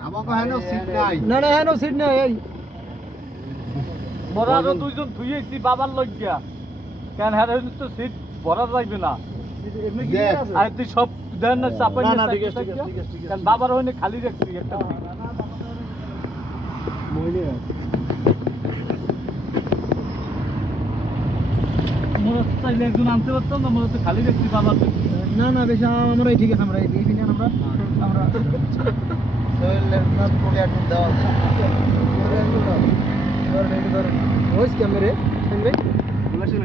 আমাকে হেন সিট নাই না না হেন সিট নাই এই মোরা আরো দুইজন ধুইয়েছি বাবার লজ্ঞা কেন হ্যাঁ তো সিট ভরা যাইবে না এমনি কি দেখ। আছে আর তুই সব দেন না চাপাই না, না না, ঠিক আছে, ঠিক আছে, ঠিক আছে, ঠিক আছে। কেন বাবার হইনে খালি রাখছি একটা সিট মইলে মোরা চাইলে একজন আনতে পারতাম না মোরা তো খালি রাখছি বাবার না না বেশি আমরা ঠিক আছে আমরা এই দিন আমরা সোহেলের নাম বলে একটু দাও ওইস ক্যামেরে বলেছিল